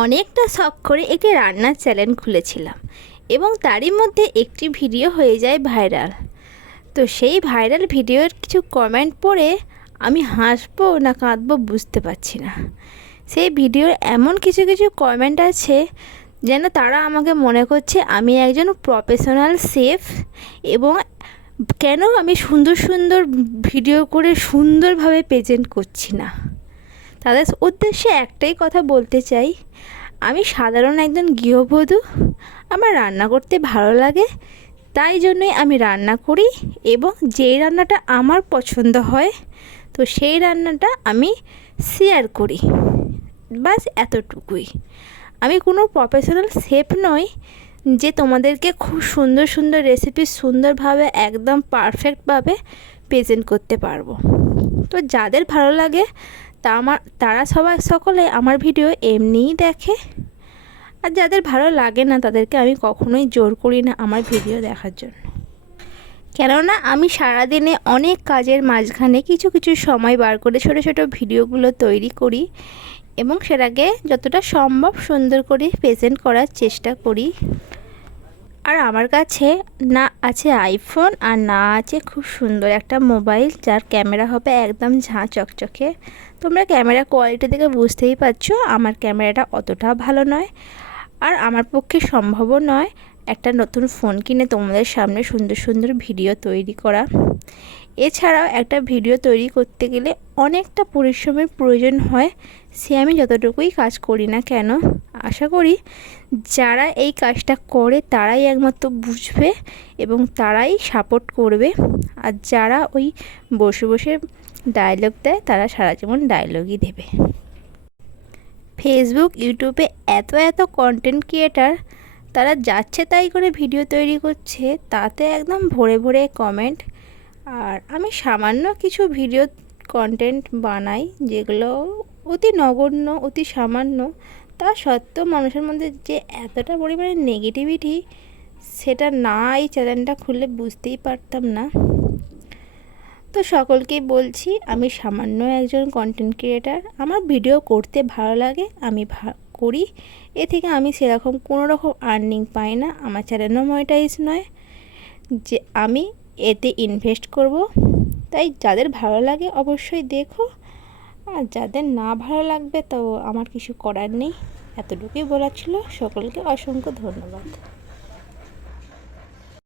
অনেকটা শখ করে একটি রান্নার চ্যানেল খুলেছিলাম এবং তারই মধ্যে একটি ভিডিও হয়ে যায় ভাইরাল। তো সেই ভাইরাল ভিডিওর কিছু কমেন্ট পড়ে আমি হাসবো না কাঁদবো বুঝতে পারছি না। সেই ভিডিওর এমন কিছু কিছু কমেন্ট আছে যেন তারা আমাকে মনে করছে আমি একজন প্রফেশনাল শেফ এবং কেন আমি সুন্দর সুন্দর ভিডিও করে সুন্দরভাবে প্রেজেন্ট করছি না। তাদের উদ্দেশ্যে একটাই কথা বলতে চাই, আমি সাধারণ একজন গৃহবধূ, আমার রান্না করতে ভালো লাগে, তাই জন্যই আমি রান্না করি এবং যেই রান্নাটা আমার পছন্দ হয় তো সেই রান্নাটা আমি শেয়ার করি, বাস এতটুকুই। আমি কোনো প্রফেশনাল শেফ নই যে তোমাদেরকে খুব সুন্দর সুন্দর রেসিপি সুন্দরভাবে একদম পারফেক্টভাবে প্রেজেন্ট করতে পারবো। তো যাদের ভালো লাগে তারা সকলে আমার ভিডিও এমনিই দেখে, আর যাদের ভালো লাগে না তাদেরকে আমি কখনোই জোর করি না আমার ভিডিও দেখার জন্য। কেননা আমি সারাদিনে অনেক কাজের মাঝখানে কিছু কিছু সময় বার করে ছোটো ছোটো ভিডিওগুলো তৈরি করি এবং সেটাকে যতটা সম্ভব সুন্দর করে প্রেজেন্ট করার চেষ্টা করি। আর আমার কাছে না আছে আইফোন আর না আছে খুব সুন্দর একটা মোবাইল যার ক্যামেরা হবে একদম ঝাঁ চকচকে। তোমরা ক্যামেরা কোয়ালিটি দেখে বুঝতেই পারছো আমার ক্যামেরাটা অতটা ভালো নয়, আর আমার পক্ষে সম্ভবও নয় একটা নতুন ফোন কিনে তোমাদের সামনে সুন্দর সুন্দর ভিডিও তৈরি করা। এছাড়াও একটা ভিডিও তৈরি করতে গেলে অনেকটা পরিশ্রমের প্রয়োজন হয়, সে আমি যতটুকুই কাজ করি না কেন। আশা করি যারা এই কাজটা করে তারাই একমাত্র বুঝবে এবং তারাই সাপোর্ট করবে, আর যারা ওই বসে বসে ডায়লগ দেয় তারা সারা জীবন ডায়লগই দেবে। ফেসবুক ইউটিউবে এত কন্টেন্ট ক্রিয়েটার তারা যাচ্ছে তাই করে ভিডিও তৈরি করছে, তাতে একদম ভরে ভরে কমেন্ট। আর আমি সামান্য কিছু ভিডিও কন্টেন্ট বানাই যেগুলো অতি নগণ্য অতি সামান্য, তা সত্ত্বেও মানুষের মধ্যে যে এতটা পরিমাণে নেগেটিভিটি সেটা না এই চ্যানেলটা খুললে বুঝতেই পারতাম না। তো সকলকেই বলছি আমি সামান্য একজন কন্টেন্ট ক্রিয়েটার, আমার ভিডিও করতে ভালো লাগে আমি করি, এ থেকে আমি সেরকম কোনো রকম আর্নিং পাই না, আমার চ্যানেলও মনিটাইজ নয় যে আমি এতে ইনভেস্ট করব। তাই যাদের ভালো লাগে অবশ্যই দেখো, আর যাদের না ভালো লাগবে তো আমার কিছু করার নেই। এতটুকুই বলার ছিল। সকলকে অসংখ্য ধন্যবাদ।